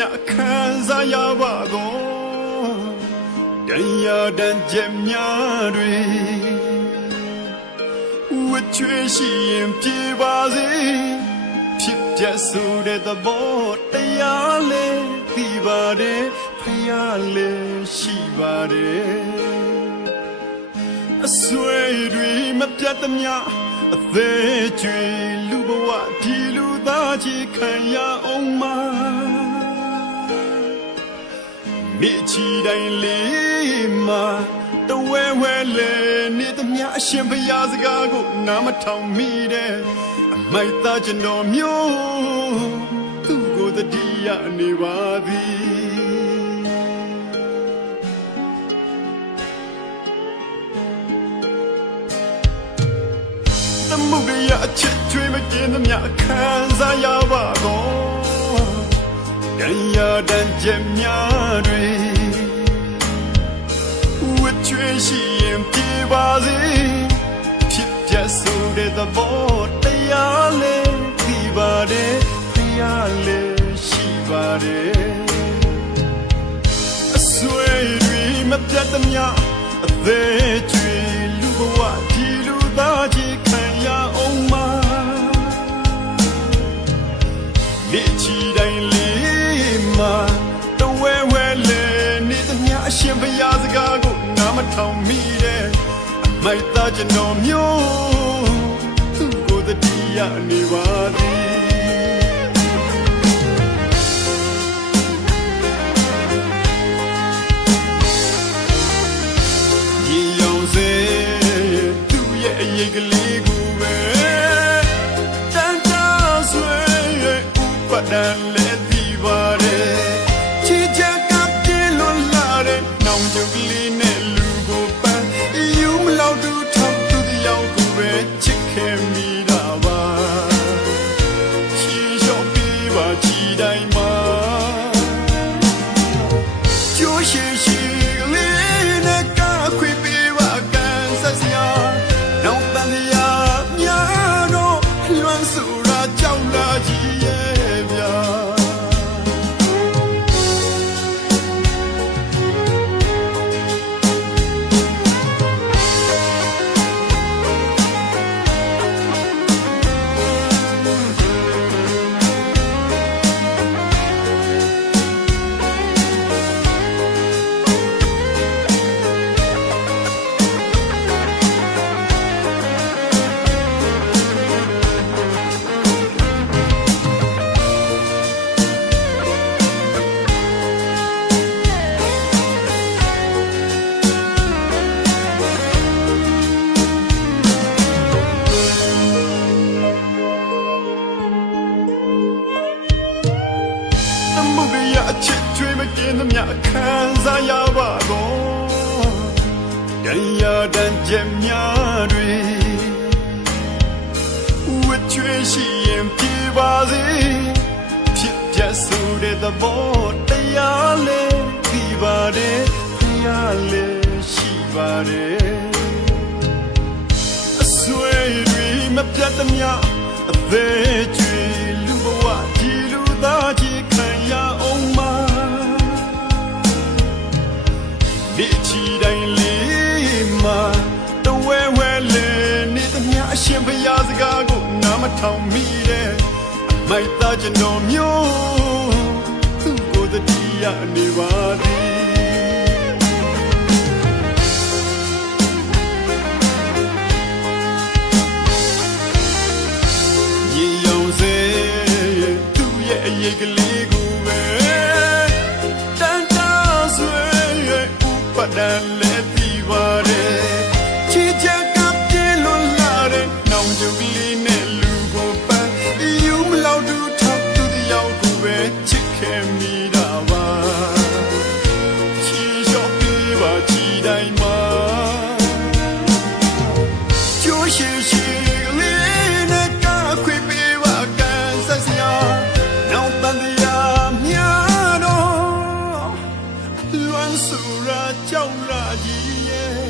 မြခံစားရပါတော့တရားတန်ချက်များတွေဝတ်ချွေရှိရင်ပြေပါစေဖြစ်ပြဆိုတဲ့သဘောတရားလဲသိပါတယ်ဖယားလဲရှိပါတယ်အဆွေတွေမပြတ်သမျှအသေးကျွေလူဘဝဒီလူသားကြီးခံရအောင်မမိချီတိုင်းလေးမှာတဝဲဝဲလဲနေသမျှအရှင်ဘုရားစကားကိုနားမထောင်မိတဲ့အမိုက်သားကျွန်တော်မျိုးသူ့ကိုတတိယနေပါသည်တမှုရအချစ်ချွေးမကင်းသမျှခံစားရပါတော့တရားတန်ချက်များတွေဝတ်ချွေးရှိရင်ပြေပါစေဖြစ်ပြဆိုတဲ့သဘောတရားလဲသိပါတယ်တရားလဲရှိပါတယ်အဆွေတွေမပြတ်သမျှအသေးကျွေလူဘဝဒီလူသားကြီးခံရအောင်မမိချီတိုင်းလေးမှာတဝဲဝဲလဲနေသမျှအရှင်ဘုရားစကားကိုနားမထောင်မိတဲ့အမိုက်သားကျွန်တော်မျိုးသူ့ကိုတတိယနေပါသည်ရေရောင်စေသူ့ရဲ့အရေးကလေးကိုပဲတန်တာဆွေဥပဒံလဲသိပါတယ်ချစ်ချက်ကပြေလွန်လာတဲ့နောင်ကြုတ်ကလေးနဲ့လူကိုပန်းယူမလောက်သူထောက်သူတရားကိုပဲချစ်ခဲ့မိတာပါချီလျှော့ပြီးပါချီတိုင်းမှာကျိုးရှိရှိကလေးနဲ့ကခွေပေးပါကန်ဆက်စရာနောက်တန်ရာများတော့လွမ်းဆိုရာကြောက်လာကြီးရဲ့ဗျာအချစ်ချွေးမကင်းသမျှခံစားရပါတော့တရားတန်ချက်များတွေဝတ်ချွေးရှိရင်ပြေပါစေဖြစ်ပြဆိုတဲ့သဘောတရားလဲသိပါတယ်ဖယားလဲရှိပါတယ်အဆွေတွေမပြတ်သမျှအသေးကျွေလူဘဝဒီလူသားကြီးခံရအောင်မမိချီတိုင်းလေးမှာတဝဲဝဲလဲနေသမျှအရှင်ဘုရားစကားကိုနားမထောင်မိတဲ့အမိုက်သားကျွန်တော်မျိုးသူ့ကိုတတိယနေပါသည်ရေရောင်စေသူ့ရဲ့အရေးကလေးကိုပဲတန်တာဆွေဥပဒံလဲသိပါတယ်ချစ်ချက်ကပြေလွန်လာတဲ့နောင်ကြုတ်ကလေးနဲ့လူကိုပန်းယူမလောက်သူထောက်သူတရားကိုပဲချစ်ခဲ့မိတာပါချီလျှော့ပြီးပါချီတိုင်းမှာကျိုးရှိရှိကလေးနဲ့ကခွေပေးပါကန်ဆက်စရာနောက်တန်တရားများတော့လွမ်းဆိုရာကြောက်လာကြီးရဲ့